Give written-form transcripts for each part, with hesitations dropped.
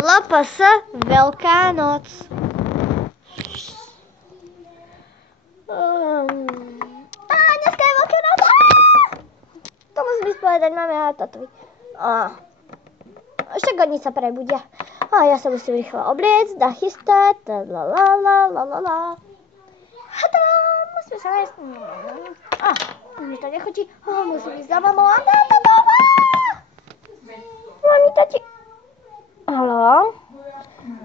LPS Veľká noc. Dneska je Veľká noc. To musím vyspovedať mame a tatovi. Však oni sa prebudia. Ja sa musím rýchlo obliecť, nachystať. Musíme sa nájsť. Mi to nechutí. Musím ísť za mamou a táto doma. Mami, tati. Haló?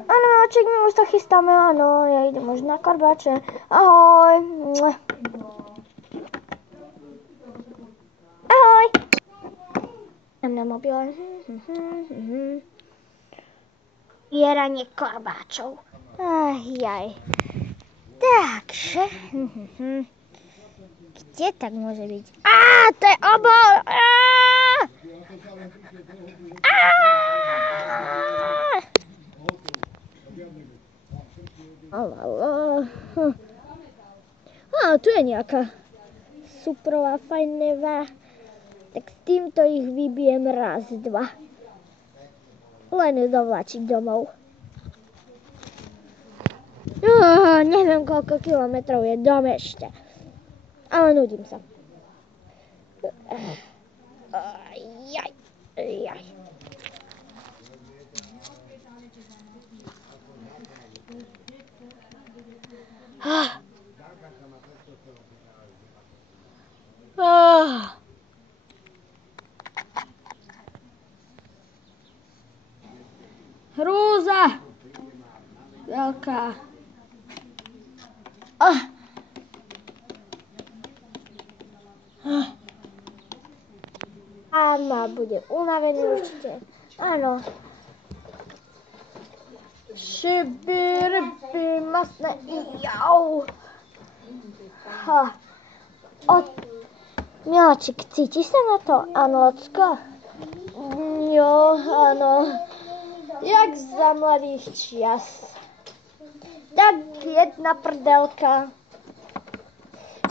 Áno, Máček, my už sa chystáme, áno, ja idem už na Karbače. Ahoj. Ahoj. Mám na mobile. Jeranie korbáčov. Jaj. Takže. Kde tak môže byť? To je obor! Tu je nejaká suprová, fajnevá. Tak s týmto ich vybijem raz, dva. Len ju dovlačiť domov. Neviem, koľko kilometrov je do Mešte. Ale nudím sa. Jaj. Hrúza veľká. Áno, bude unavený určite. Áno. Šiby, ryby, masné, jau. Miláčik, cítiš sa na to? Áno, ocko? Jo, áno. Jak za mladých čias. Tak jedna prdelka.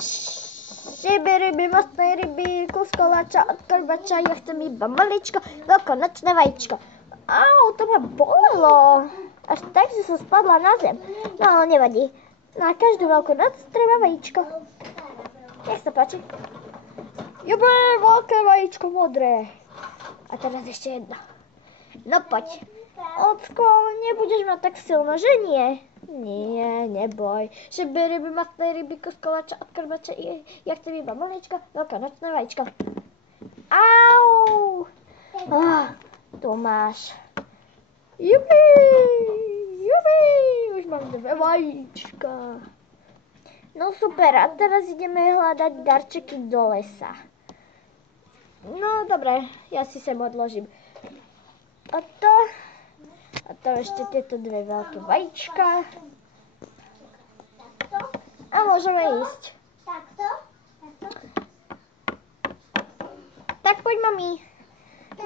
Šiby, ryby, masné ryby, kus koláča od korbača, ja chcem iba maličko, veľkonočné vajíčko. To ma bolelo. Až tak, že som spadla na zem. No, ale nevadí. Na každú veľkú noc treba vajíčko. Nech sa páči. Jube, veľké vajíčko modré. A teraz ešte jedno. No poď. Ocko, nebudeš mať tak silno, že nie? Nie, neboj. Šiby, ryby, masné ryby, kus koláča od korbača, ja chcem iba maličko, veľkonočné vajíčko. Au! Tu máš. Jupi, už mám 2 vajíčka. No super, a teraz ideme hľadať darčeky do lesa. No dobre, ja si sem odložím. A to ešte tieto 2 veľké vajíčka. A môžeme ísť. Tak poď, mami.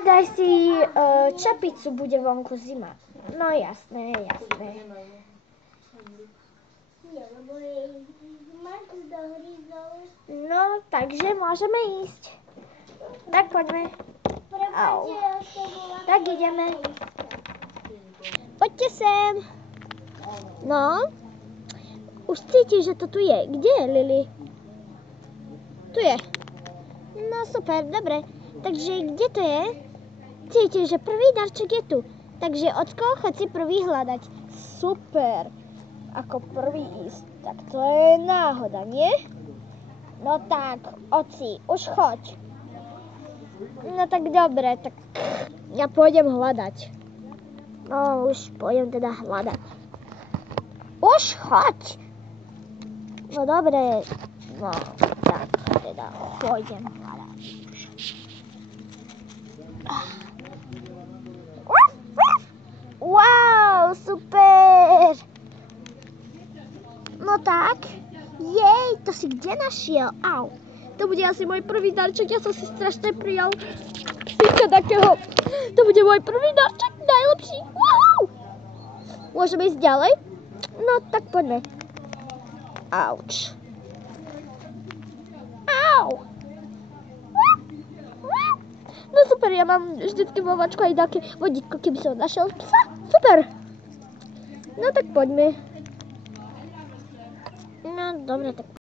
Daj si čapicu, bude vonku zima. No jasné. No, takže môžeme ísť. Tak poďme. Tak ideme. Poďte sem. No. Už cítiš, že to tu je. Kde je Lili? Tu je. No super, dobre. Takže kde to je? Cítiš, že prvý darček je tu. Takže Ocko, choď si prvý hľadať. Super. Ako prvý ísť. Tak to je náhoda, nie? No tak, oci, už choď. No tak dobre, tak ja pôjdem hľadať. No už pôjdem teda hľadať. Už choď. No dobre, no tak teda pôjdem hľadať. Wow, super! No tak, jej, to si kde našiel? Au, to bude asi môj prvý darček, ja som si strašne prijal psíka takého. To bude môj prvý darček, najlepší. Wow! Môžeme ísť ďalej? No tak poďme. Auč. Au! No super, ja mám vždycky vovačku aj také vodítko, keby som našiel psa. Super. No tak poďme. No dobre, tak